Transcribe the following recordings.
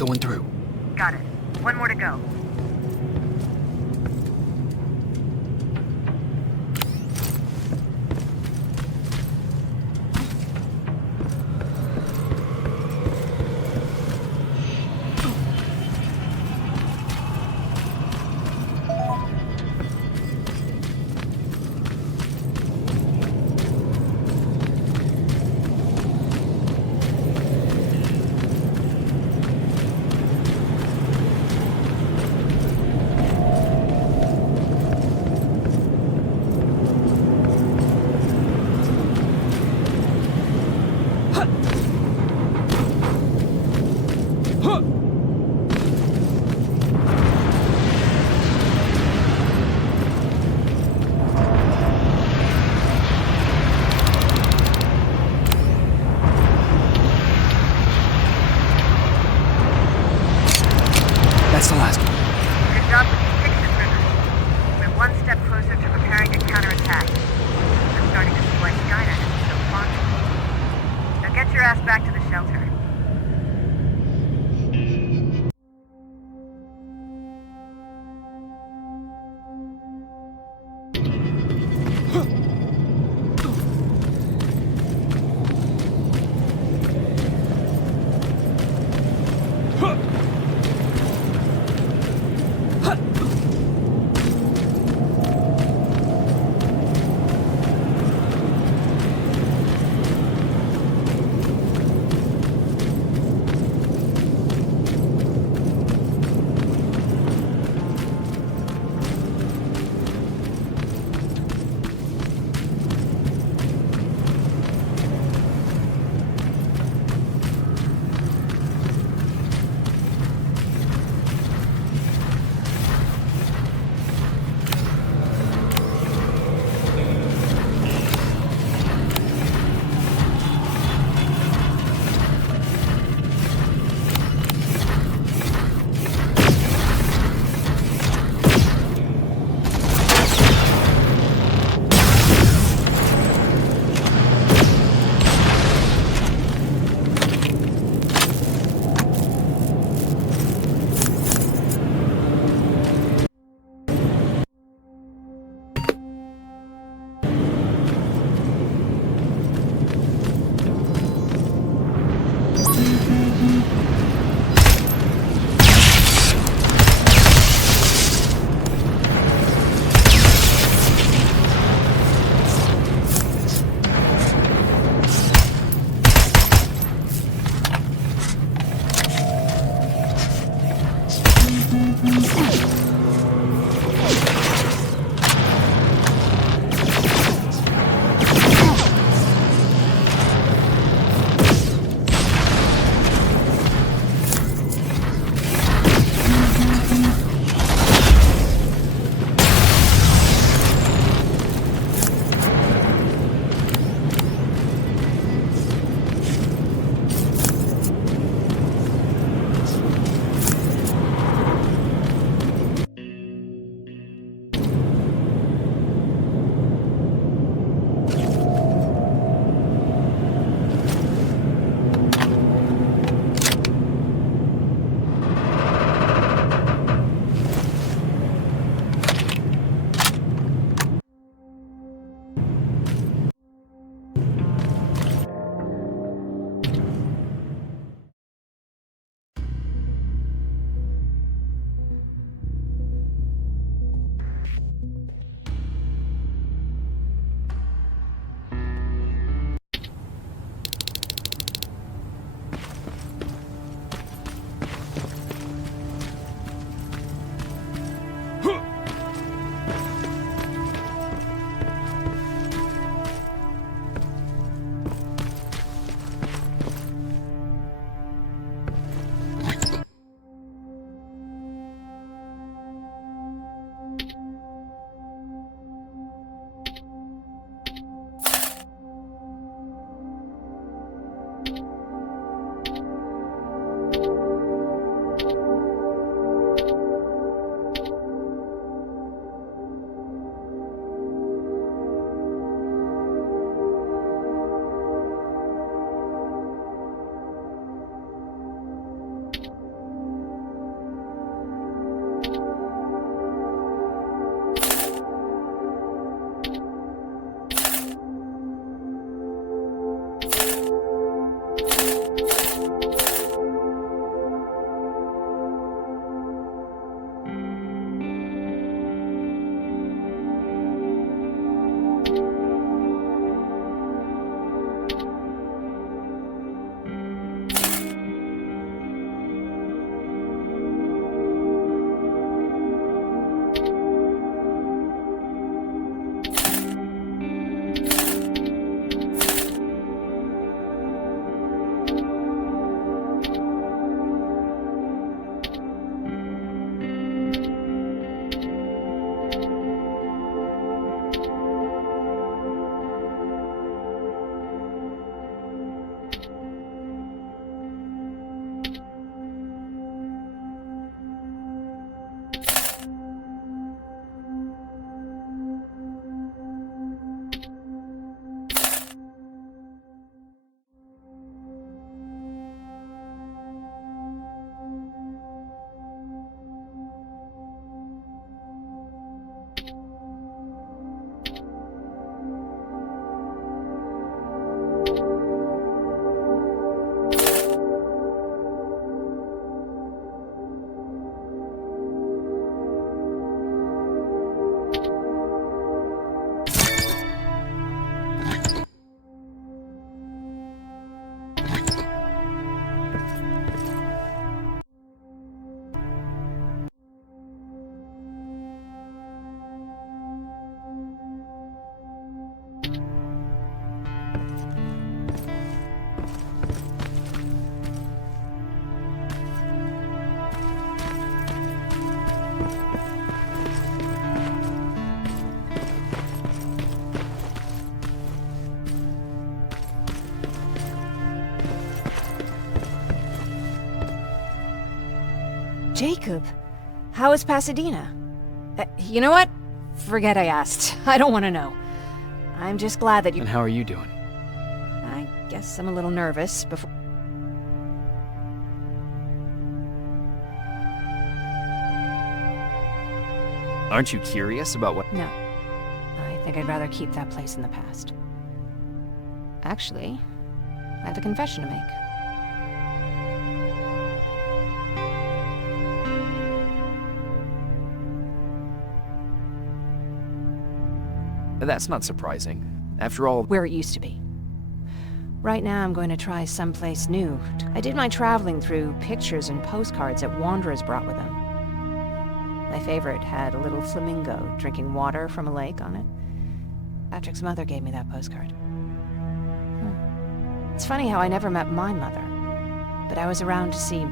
going through. Got it. One more to go. Jacob, how is Pasadena? You know what? Forget I asked. I don't want to know. I'm just glad that you... And how are you doing? I guess I'm a little nervous before... Aren't you curious about what... No. I think I'd rather keep that place in the past. Actually, I have a confession to make. That's not surprising. After all... Where it used to be. Right now I'm going to try someplace new. I did my traveling through pictures and postcards that wanderers brought with them. My favorite had a little flamingo drinking water from a lake on it. Patrick's mother gave me that postcard. It's funny how I never met my mother, but I was around to see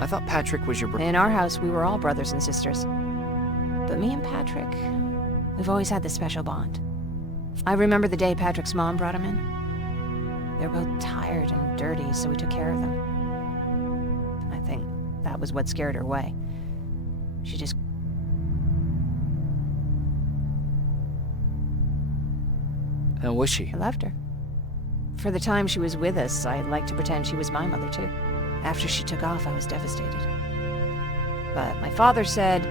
I thought Patrick was your brother. In our house, we were all brothers and sisters. But me and Patrick, we've always had this special bond. I remember the day Patrick's mom brought him in. They were both tired and dirty, so we took care of them. I think that was what scared her away. She just... How was she? I loved her. For the time she was with us, I liked to pretend she was my mother, too. After she took off, I was devastated. But my father said,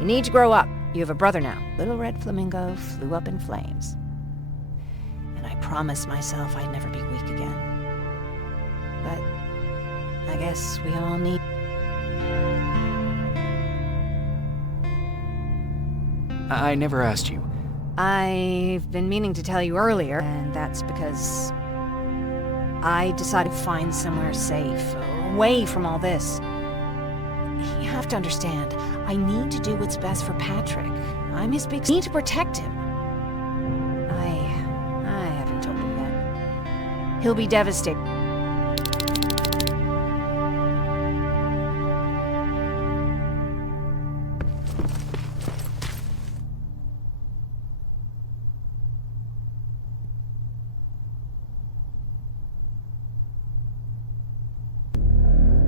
"You need to grow up. You have a brother now." Little red flamingo flew up in flames. And I promised myself I'd never be weak again. But I guess we all need... I never asked you. I've been meaning to tell you earlier, and that's because I decided to find somewhere safe, away from all this. You have to understand, I need to do what's best for Patrick. I'm his big... I need to protect him. I haven't told him yet. He'll be devastated.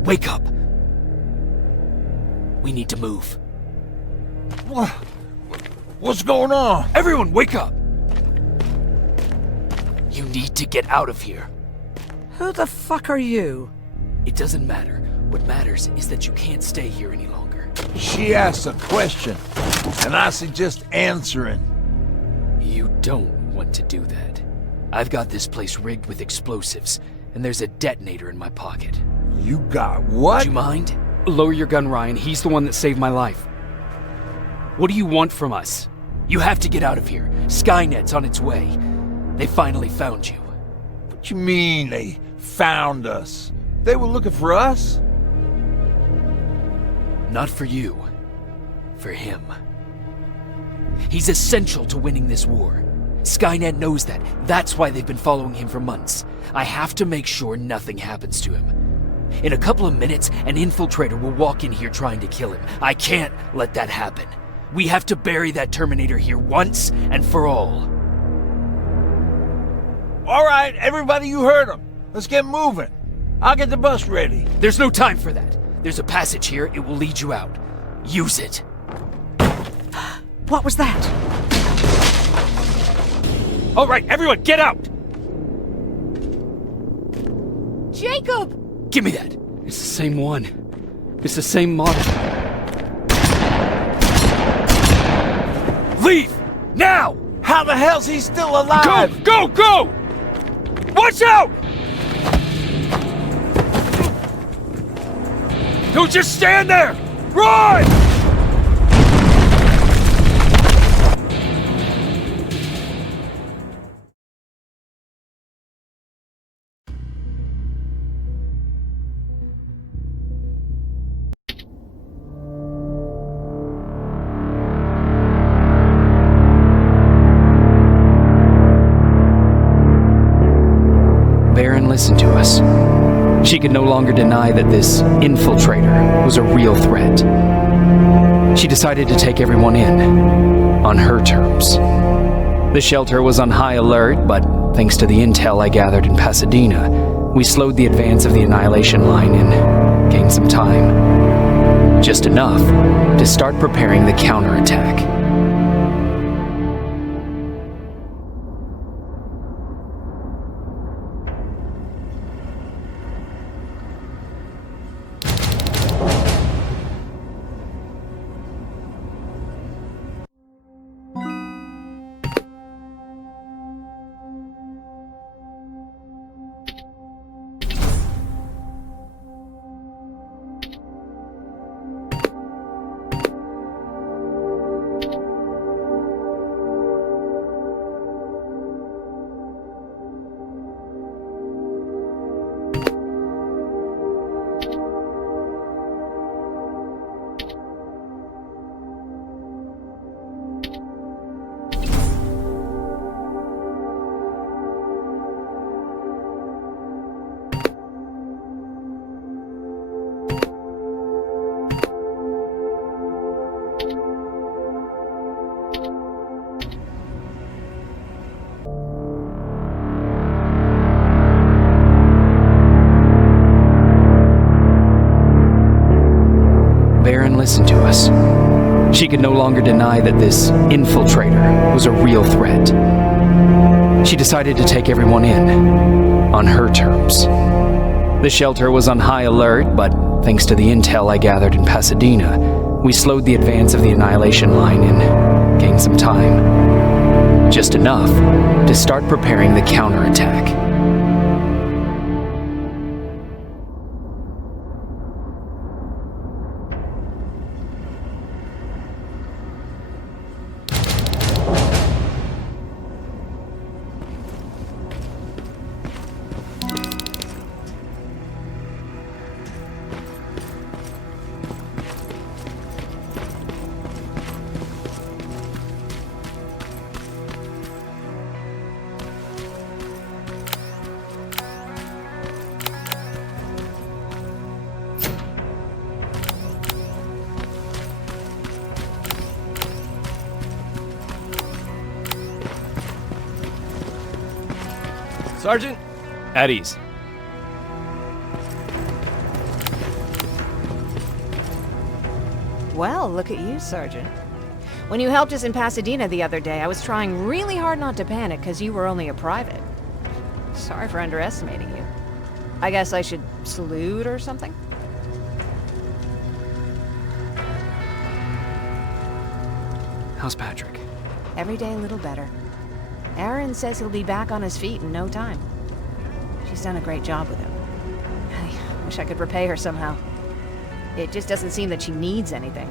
Wake up! We need to move. What's going on? Everyone, wake up! You need to get out of here. Who the fuck are you? It doesn't matter. What matters is that you can't stay here any longer. She asked a question, and I suggest answering. You don't want to do that. I've got this place rigged with explosives, and there's a detonator in my pocket. You got what? Do you mind? Lower your gun, Ryan. He's the one that saved my life. What do you want from us? You have to get out of here. Skynet's on its way. They finally found you. What you mean they found us? They were looking for us? Not for you. For him. He's essential to winning this war. Skynet knows that. That's why they've been following him for months. I have to make sure nothing happens to him. In a couple of minutes, an infiltrator will walk in here trying to kill him. I can't let that happen. We have to bury that Terminator here once and for all. All right, everybody, you heard him. Let's get moving. I'll get the bus ready. There's no time for that. There's a passage here. It will lead you out. Use it. What was that? All right, everyone, get out! Jacob! Give me that. It's the same one. It's the same model. Leave! Now! How the hell's he still alive? Go! Go! Go! Watch out! Don't just stand there! Run! Baron listened to us. She could no longer deny that this infiltrator was a real threat. She decided to take everyone in, on her terms. The shelter was on high alert, but thanks to the intel I gathered in Pasadena, we slowed the advance of the Annihilation line and gained some time. Just enough to start preparing the counterattack. Baron listened to us. She could no longer deny that this infiltrator was a real threat. She decided to take everyone in, on her terms. The shelter was on high alert, but thanks to the intel I gathered in Pasadena, we slowed the advance of the Annihilation line and gained some time. Just enough to start preparing the counterattack. Sergeant? At ease. Well, look at you, Sergeant. When you helped us in Pasadena the other day, I was trying really hard not to panic because you were only a private. Sorry for underestimating you. I guess I should salute or something? How's Patrick? Every day a little better. Aaron says he'll be back on his feet in no time. She's done a great job with him. I wish I could repay her somehow. It just doesn't seem that she needs anything.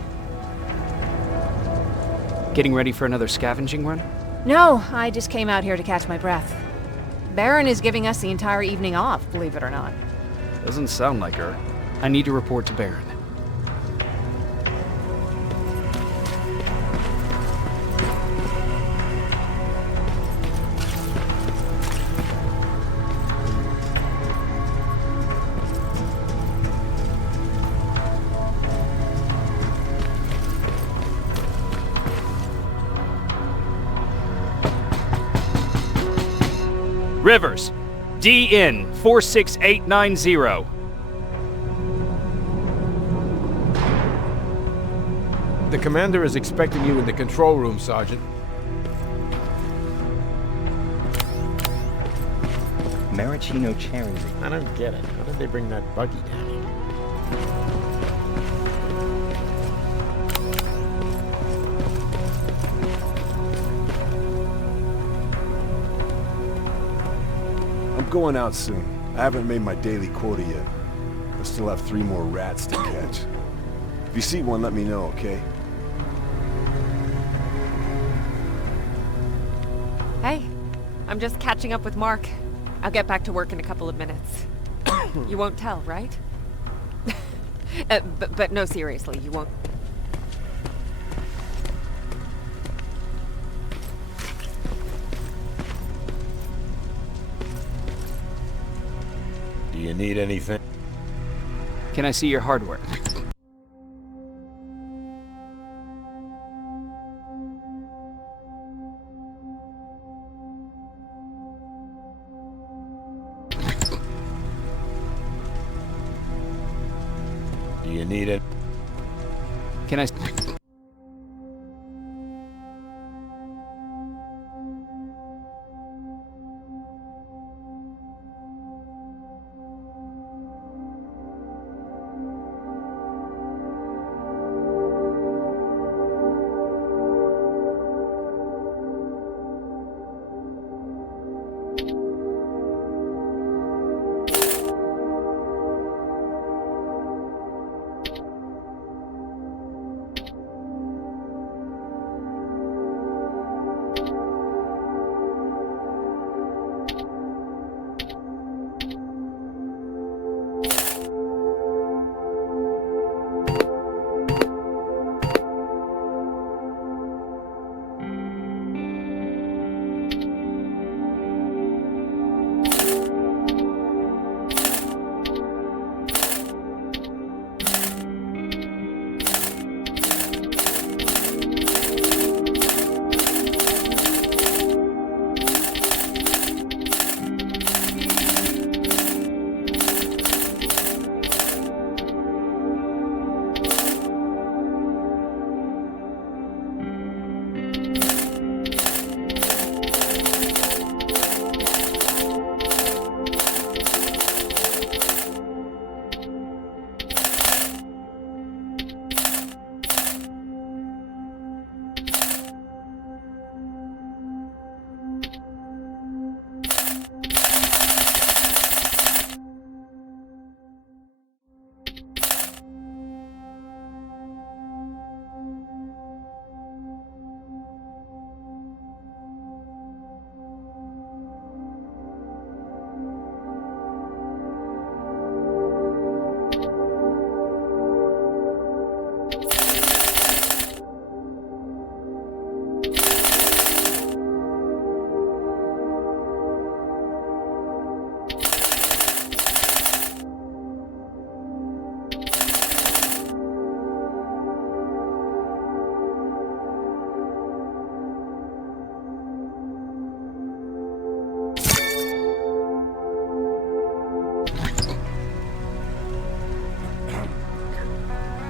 Getting ready for another scavenging run? No, I just came out here to catch my breath. Baron is giving us the entire evening off, believe it or not. Doesn't sound like her. I need to report to Baron. Rivers, DN 46890. The commander is expecting you in the control room, Sergeant. Maraschino cherries. I don't get it. How did they bring that buggy down here? I'm going out soon. I haven't made my daily quota yet. I still have 3 more rats to catch. If you see one, let me know, okay? Hey, I'm just catching up with Mark. I'll get back to work in a couple of minutes. You won't tell, right? But no, seriously, you won't. Do you need anything? Can I see your hardware? Do you need it? Can I...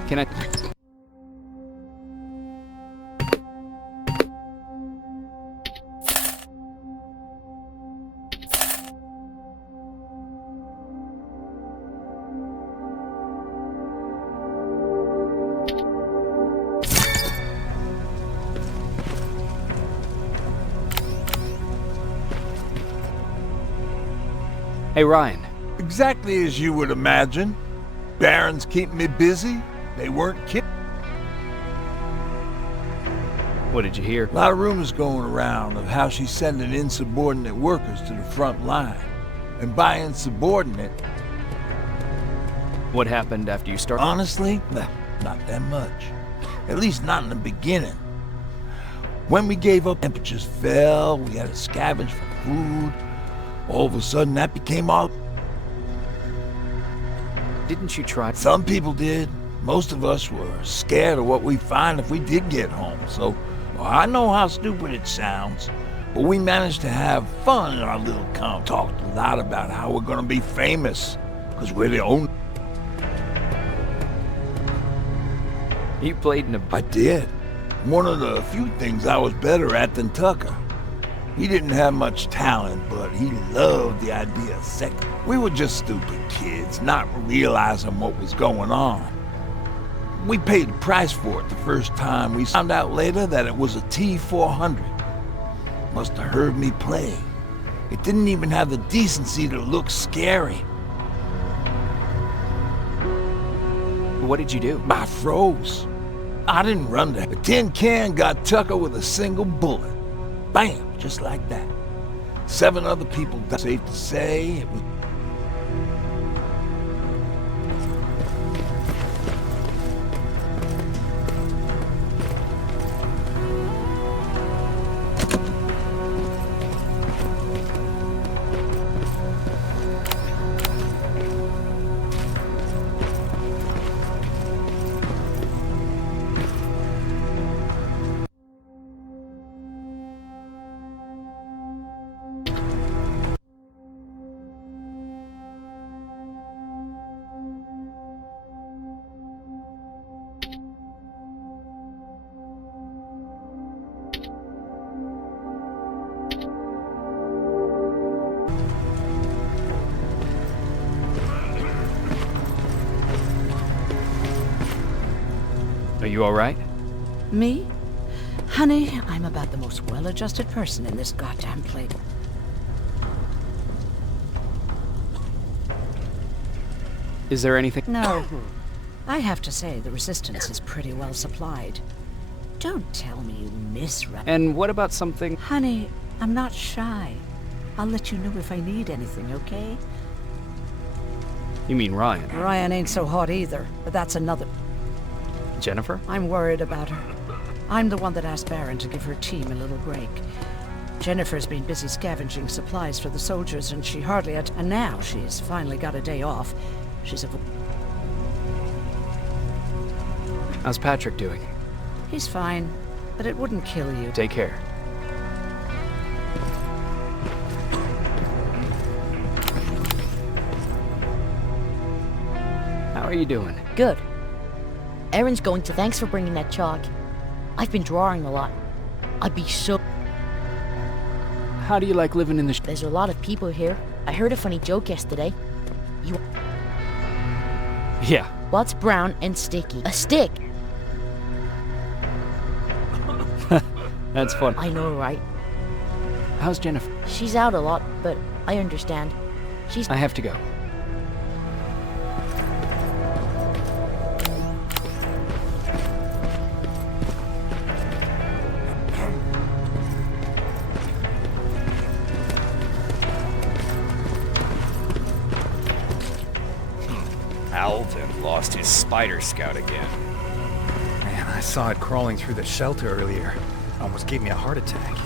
Can I... Hey, Ryan. Exactly as you would imagine. Baron's keeping me busy. They weren't kidding. What did you hear? A lot of rumors going around of how she's sending insubordinate workers to the front line. And by insubordinate... What happened after you started? Honestly, not that much. At least not in the beginning. When we gave up, temperatures fell, we had to scavenge for food. All of a sudden, that became all... Didn't you try? Some people did. Most of us were scared of what we'd find if we did get home, so well, I know how stupid it sounds, but we managed to have fun in our little camp. Talked a lot about how we're gonna be famous, because we're the only... You played in a... I did. One of the few things I was better at than Tucker. He didn't have much talent, but he loved the idea of sex. We were just stupid kids, not realizing what was going on. We paid the price for it the first time. We found out later that it was a T-400. Must have heard me play. It didn't even have the decency to look scary. What did you do? I froze. I didn't run there. The tin can got Tucker with a single bullet. Bam! Just like that. 7 other people died. Safe to say, it was... Are you alright? Me? Honey, I'm about the most well-adjusted person in this goddamn place. Is there anything? No. I have to say, the Resistance is pretty well supplied. Don't tell me you miss And what about something? Honey, I'm not shy. I'll let you know if I need anything, okay? You mean Ryan? Ryan ain't so hot either, but that's another... Jennifer? I'm worried about her. I'm the one that asked Baron to give her team a little break. Jennifer's been busy scavenging supplies for the soldiers, and she hardly had... And now she's finally got a day off. She's a... How's Patrick doing? He's fine, but it wouldn't kill you. Take care. How are you doing? Good. Erin's going to thanks for bringing that chalk. I've been drawing a lot. I'd be so... How do you like living in the There's a lot of people here. I heard a funny joke yesterday. Yeah. What's brown and sticky? A stick! That's fun. I know, right? How's Jennifer? She's out a lot, but I understand. She's... I have to go. Alvin lost his spider scout again. Man, I saw it crawling through the shelter earlier. Almost gave me a heart attack.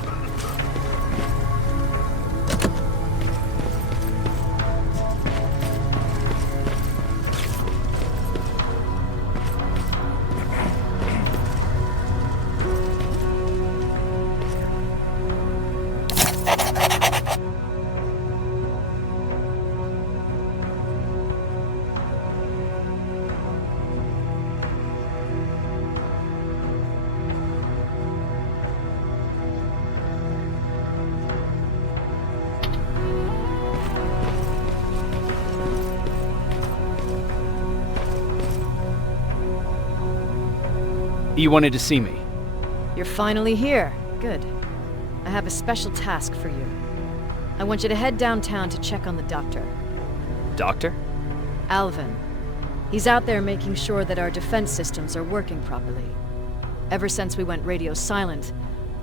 You wanted to see me? You're finally here. Good. I have a special task for you. I want you to head downtown to check on the doctor. Doctor? Alvin. He's out there making sure that our defense systems are working properly. Ever since we went radio silent,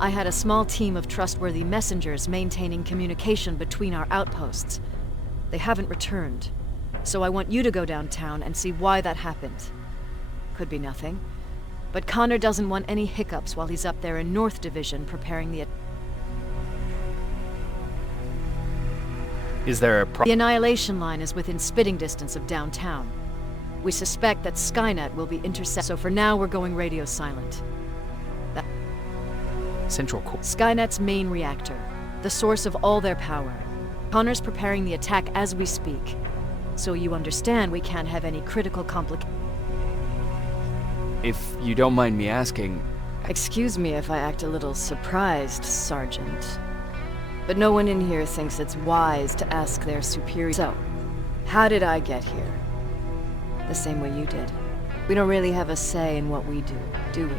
I had a small team of trustworthy messengers maintaining communication between our outposts. They haven't returned, so I want you to go downtown and see why that happened. Could be nothing, but Connor doesn't want any hiccups while he's up there in North Division preparing the... Is there a The Annihilation line is within spitting distance of downtown. We suspect that Skynet will be intercepted, so for now we're going radio silent. Central Core? Skynet's main reactor, the source of all their power. Connor's preparing the attack as we speak, so you understand we can't have any critical complications. If you don't mind me asking... Excuse me if I act a little surprised, Sergeant. But no one in here thinks it's wise to ask their superior. So, how did I get here? The same way you did. We don't really have a say in what we do we?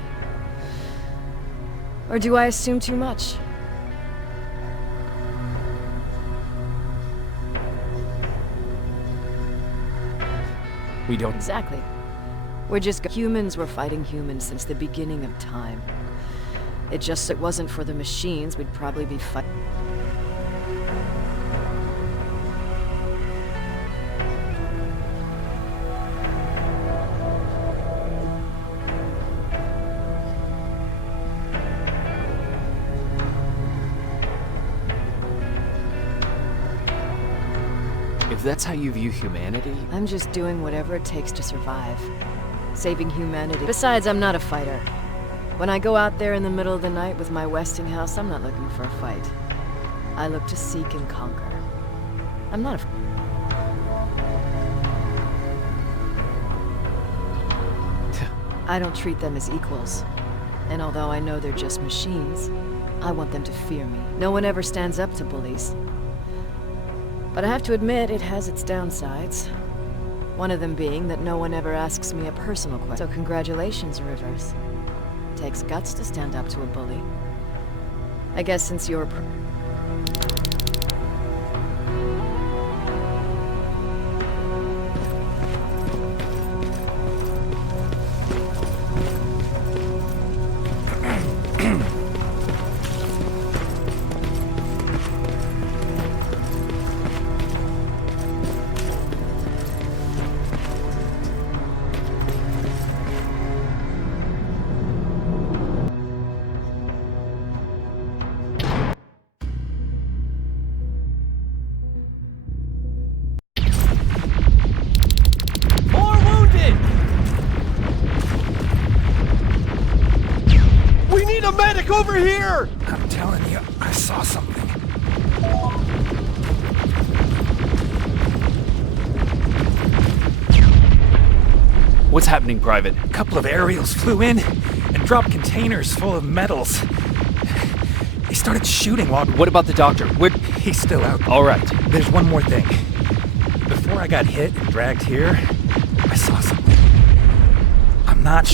Or do I assume too much? We don't... Exactly. We're just humans were fighting humans since the beginning of time. It wasn't for the machines, we'd probably be fighting. If that's how you view humanity... I'm just doing whatever it takes to survive. Saving humanity. Besides, I'm not a fighter. When I go out there in the middle of the night with my Westinghouse, I'm not looking for a fight. I look to seek and conquer. I'm not a... I don't treat them as equals. And although I know they're just machines, I want them to fear me. No one ever stands up to bullies. But I have to admit, it has its downsides. One of them being that no one ever asks me a personal question. So congratulations, Rivers. Takes guts to stand up to a bully. I guess since you're... More wounded! We need a medic over here! I'm telling you, I saw something. What's happening, Private? A couple of aerials flew in and dropped containers full of metals. They started shooting while... What about the doctor? He's still out. All right. There's one more thing. Before I got hit and dragged here, I saw something. I'm not...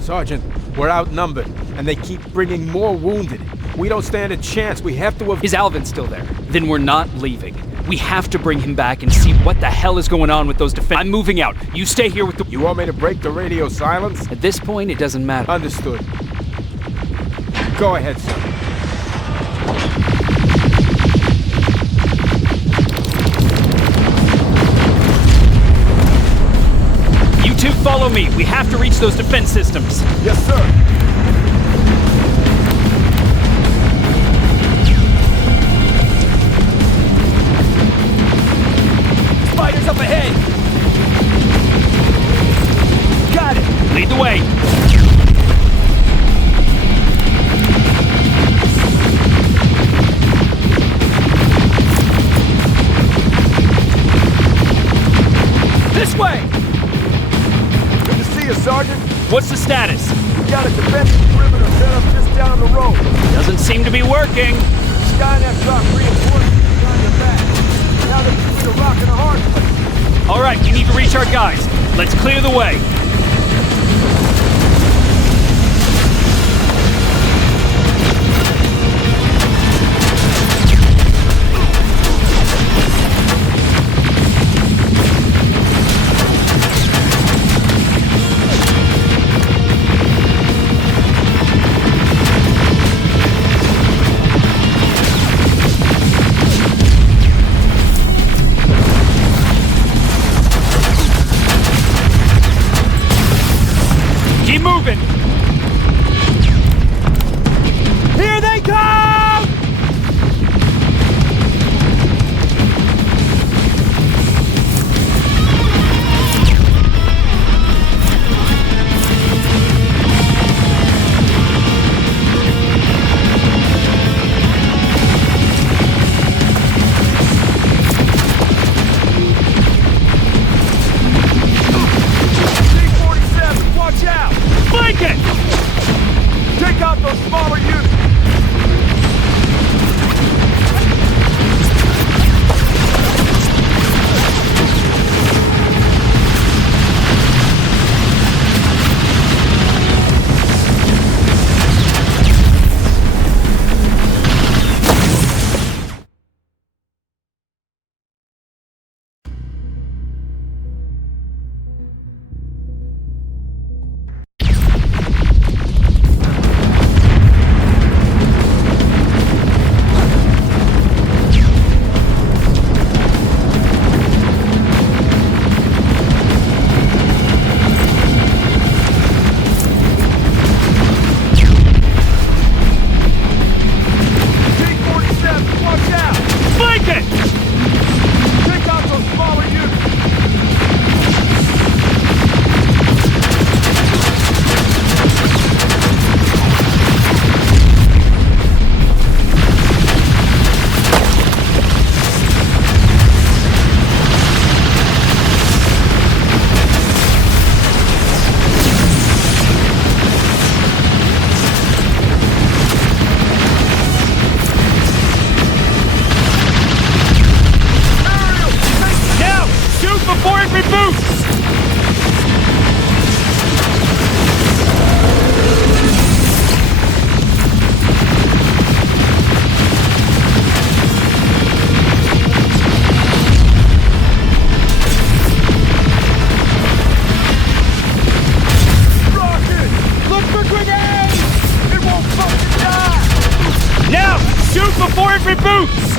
Sergeant, we're outnumbered, and they keep bringing more wounded. We don't stand a chance. We have to... Is Alvin still there? Then we're not leaving. We have to bring him back and see what the hell is going on with those defense... I'm moving out. You stay here with the... You want me to break the radio silence? At this point, it doesn't matter. Understood. Go ahead, sir. You two follow me. We have to reach those defense systems. Yes, sir. Spiders up ahead! Got it! Lead the way! This way! Good to see you, Sergeant. What's the status? We got a defensive perimeter set up just down the road. Doesn't seem to be working. Skynet dropped reinforcements on your back. Now they're between a rock and a hard place. All right, we need to reach our guys. Let's clear the way. Where's my boots?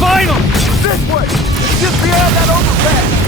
Finally! This way! It's just beyond that overpass!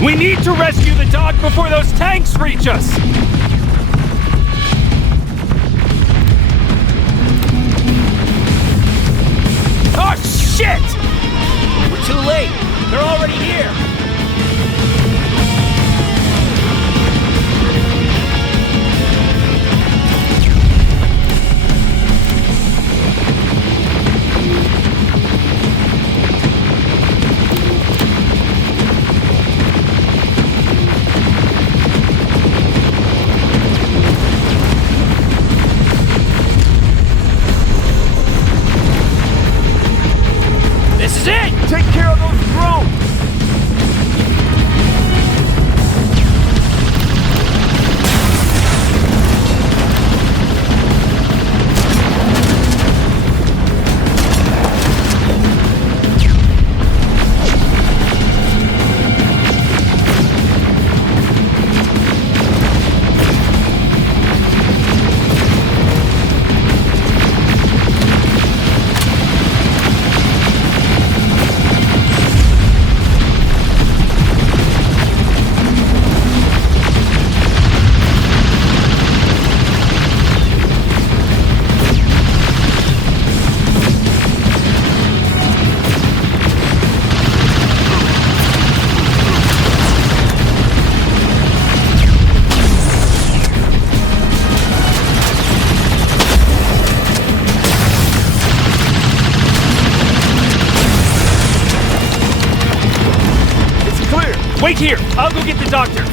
We need to rescue the dock before those tanks reach us! Oh, shit! We're too late. They're already here. Take care of those drones! Wait here! I'll go get the doctor!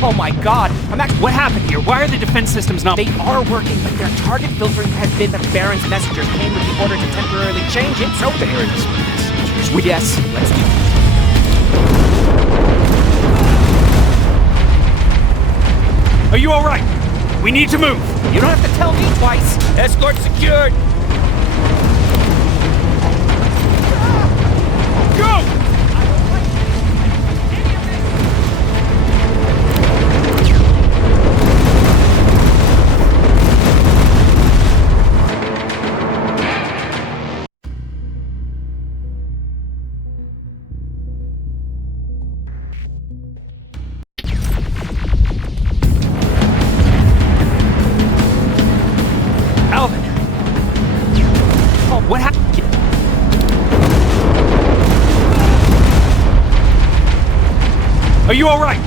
Oh my god! What happened here? Why are the defense systems not— They are working, but their target filtering has been the Baron's messengers came with the order to temporarily change it, so Baron's messengers. Yes, let's do it. Are you alright? We need to move! You don't have to tell me twice! Escort secured! Go! What happened? Are you all right?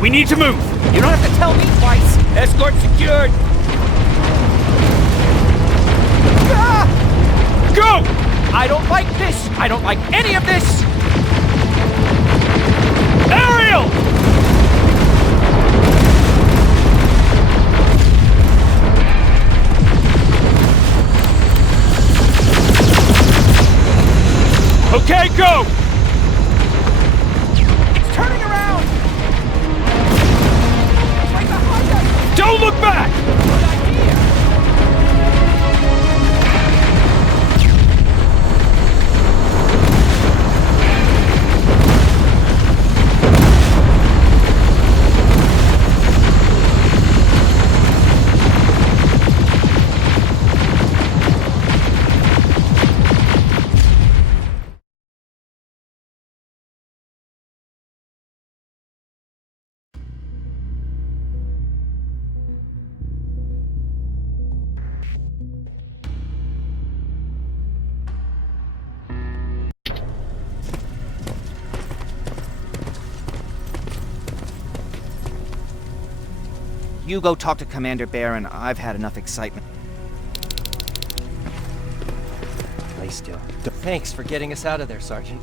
We need to move. You don't have to tell me twice. Escort secured. Ah! Go! I don't like this. I don't like any of this. Ariel! Okay, go! It's turning around! It's right behind us! Don't look back! Good idea! You go talk to Commander Baron. I've had enough excitement. Lay still. Thanks for getting us out of there, Sergeant.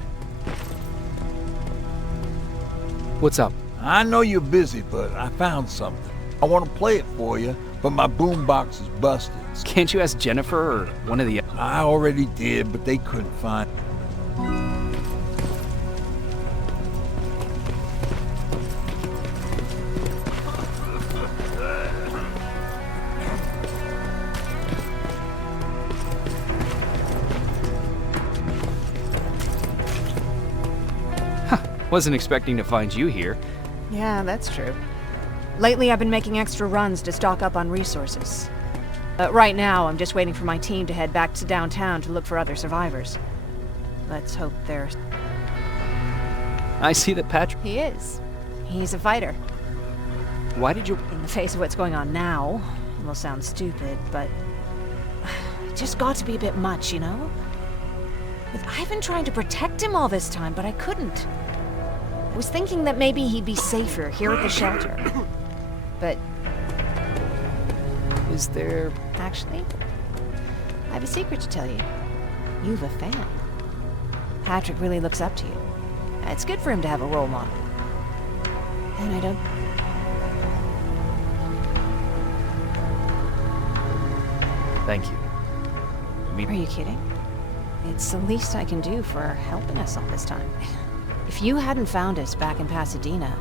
What's up? I know you're busy, but I found something. I want to play it for you, but my boombox is busted. Can't you ask Jennifer or one of the... I already did, but they couldn't find... Wasn't expecting to find you here. Yeah, that's true. Lately, I've been making extra runs to stock up on resources. Right now, I'm just waiting for my team to head back to downtown to look for other survivors. Let's hope they're... I see that Patrick... He is. He's a fighter. Why did you... In the face of what's going on now, it will sound stupid, but... It just got to be a bit much, you know? I've been trying to protect him all this time, but I couldn't. I was thinking that maybe he'd be safer here at the shelter. But... Is there... Actually, I have a secret to tell you. You've a fan. Patrick really looks up to you. It's good for him to have a role model. And I don't... Thank you. Are you kidding? It's the least I can do for helping us all this time. If you hadn't found us back in Pasadena,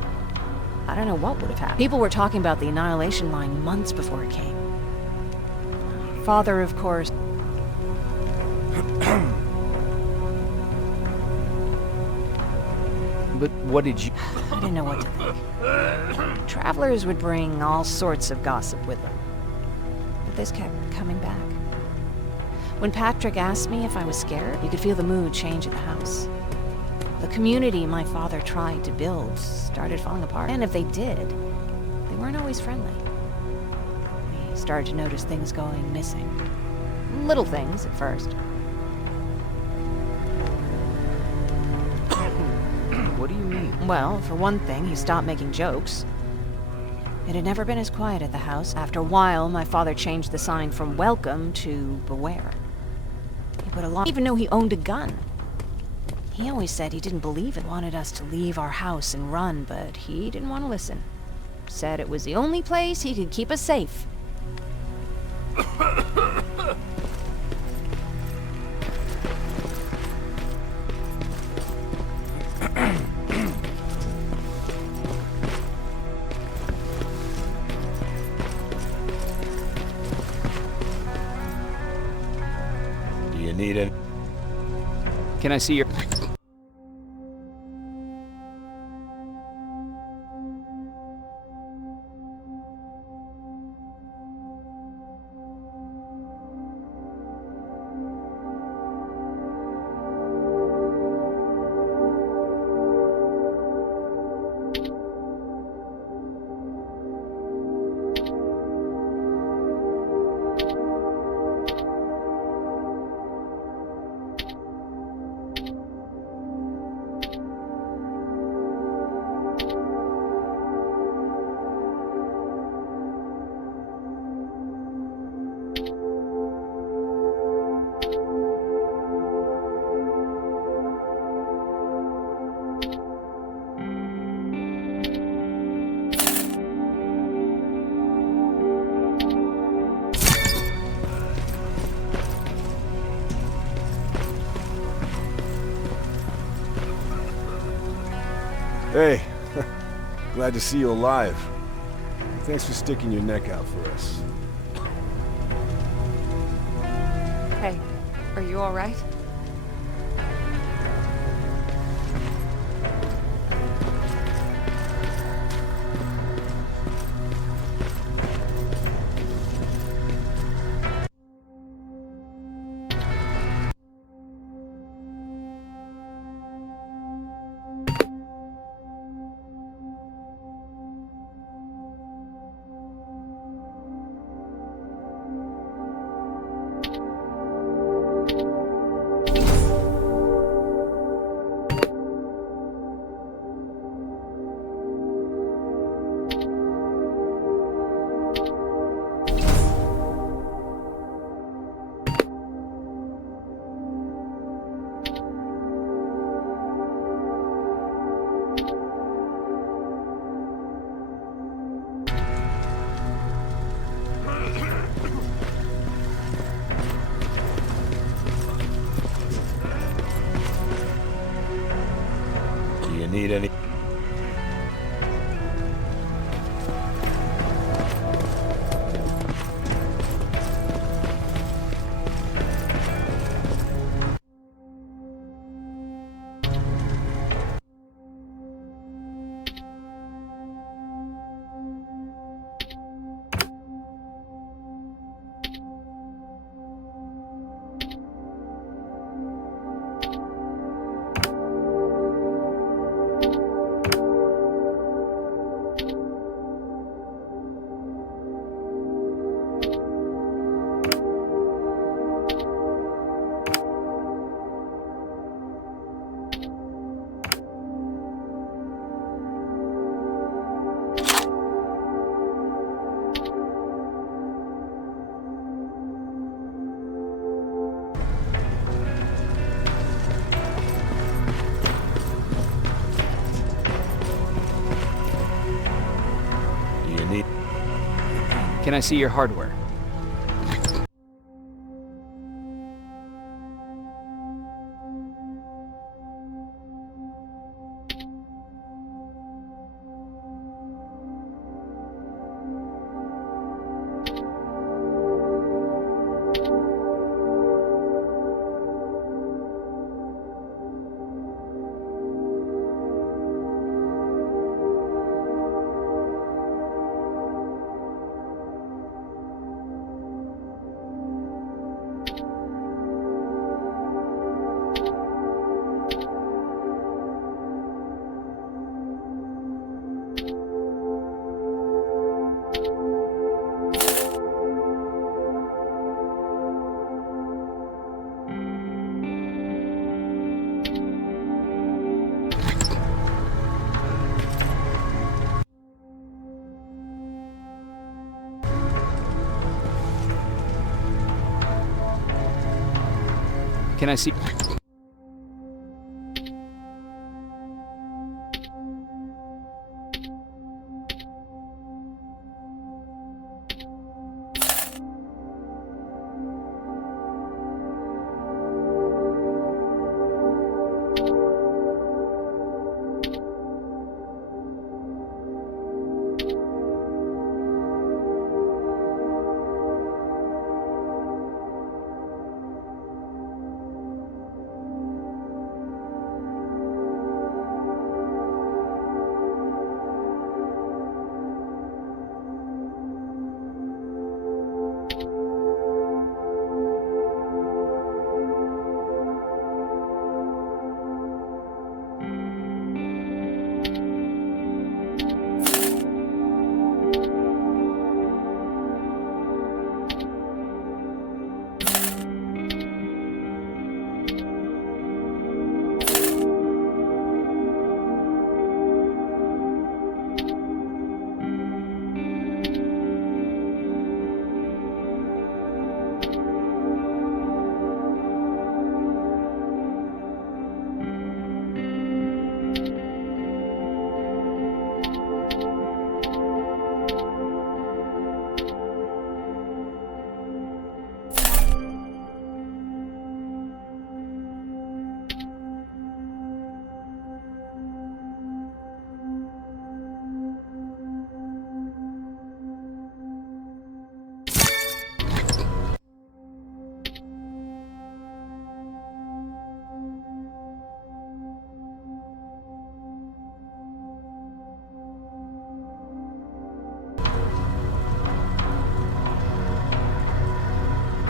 I don't know what would have happened. People were talking about the Annihilation line months before it came. Father, of course... But what did you... I didn't know what to think. Travelers would bring all sorts of gossip with them. But this kept coming back. When Patrick asked me if I was scared, you could feel the mood change at the house. The community my father tried to build started falling apart. And if they did, they weren't always friendly. We started to notice things going missing. Little things at first. What do you mean? Well, for one thing, he stopped making jokes. It had never been as quiet at the house. After a while, my father changed the sign from welcome to beware. He put a lot... even know he owned a gun. He always said he didn't believe it. Wanted us to leave our house and run, but he didn't want to listen. Said it was the only place he could keep us safe. Do you need it? Can I see your... Hey, glad to see you alive. Thanks for sticking your neck out for us. Hey, are you alright? Do you need any... Can I see your hardware? Can I see?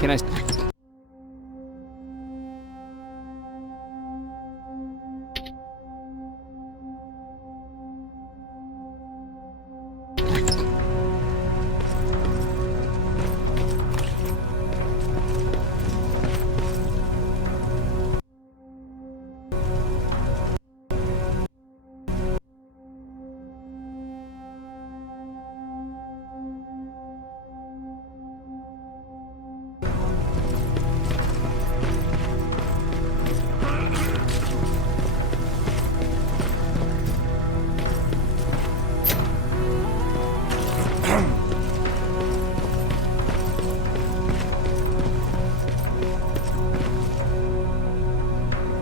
Can I...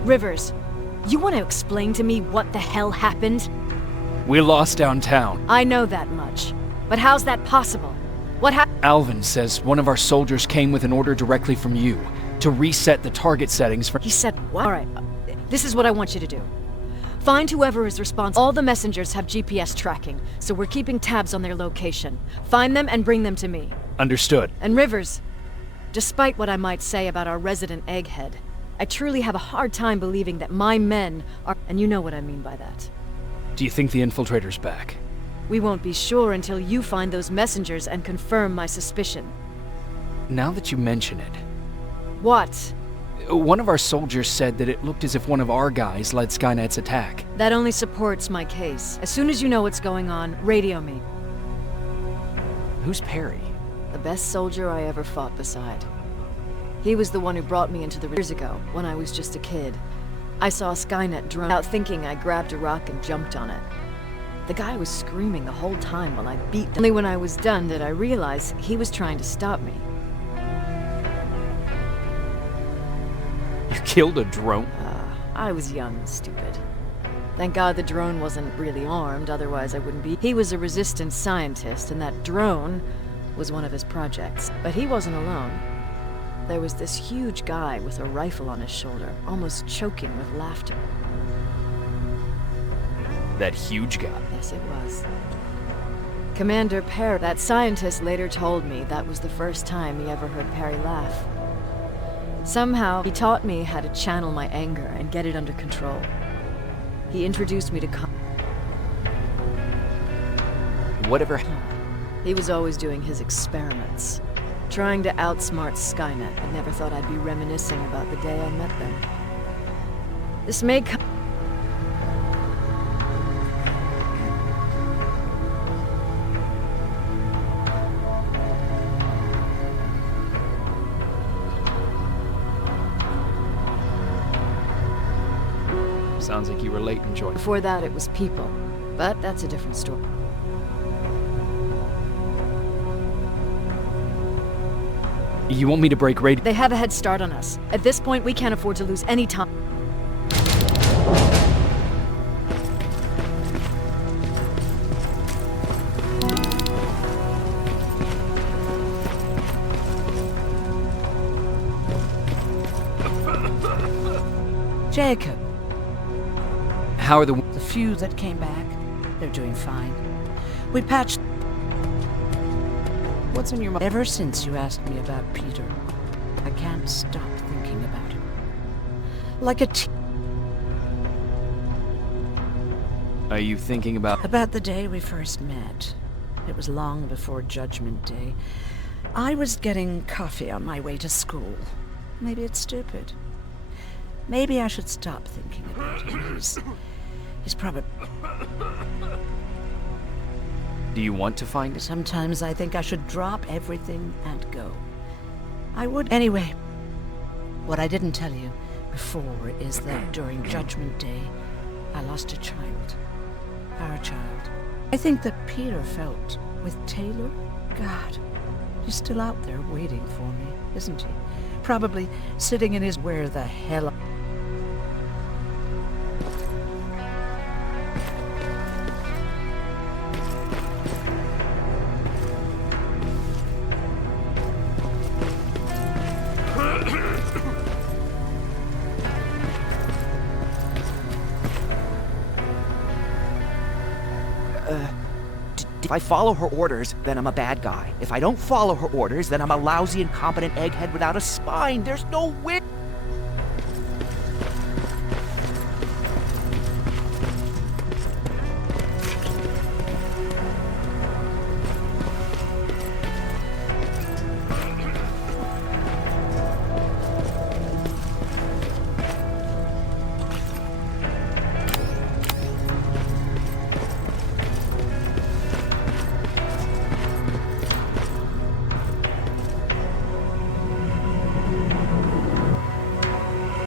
Rivers, you want to explain to me what the hell happened? We lost downtown. I know that much. But how's that possible? What happened? Alvin says one of our soldiers came with an order directly from you to reset the target settings for... He said what? Alright, this is what I want you to do. Find whoever is responsible. All the messengers have GPS tracking, so we're keeping tabs on their location. Find them and bring them to me. Understood. And Rivers, despite what I might say about our resident egghead, I truly have a hard time believing that my men are... And you know what I mean by that. Do you think the infiltrator's back? We won't be sure until you find those messengers and confirm my suspicion. Now that you mention it... What? One of our soldiers said that it looked as if one of our guys led Skynet's attack. That only supports my case. As soon as you know what's going on, radio me. Who's Perry? The best soldier I ever fought beside. He was the one who brought me into the years ago, when I was just a kid. I saw Skynet drone. Without thinking, I grabbed a rock and jumped on it. The guy was screaming the whole time while I beat them. Only when I was done did I realize he was trying to stop me. You killed a drone? I was young and stupid. Thank God the drone wasn't really armed, otherwise I wouldn't be. He was a resistance scientist, and that drone was one of his projects. But he wasn't alone. There was this huge guy with a rifle on his shoulder, almost choking with laughter. That huge guy? Yes, it was. Commander Perry. That scientist later told me that was the first time he ever heard Perry laugh. Somehow, he taught me how to channel my anger and get it under control. He introduced me to Whatever. He was always doing his experiments. Trying to outsmart Skynet. I never thought I'd be reminiscing about the day I met them. This may come... Sounds like you were late in joining. Before that, it was people. But that's a different story. You want me to break radio? They have a head start on us. At this point, we can't afford to lose any time. Jacob. How are the few that came back? They're doing fine. We patched... What's in your mind? Ever since you asked me about Peter, I can't stop thinking about him. Like a Are you thinking about... About the day we first met. It was long before Judgment Day. I was getting coffee on my way to school. Maybe it's stupid. Maybe I should stop thinking about him. He's probably... Do you want to find it? Sometimes I think I should drop everything and go. I would... Anyway, what I didn't tell you before is that during Judgment Day, I lost a child. Our child. I think that Peter felt with Taylor. God, he's still out there waiting for me, isn't he? Probably sitting in his... Where the hell... If I follow her orders, then I'm a bad guy. If I don't follow her orders, then I'm a lousy, incompetent egghead without a spine. There's no win.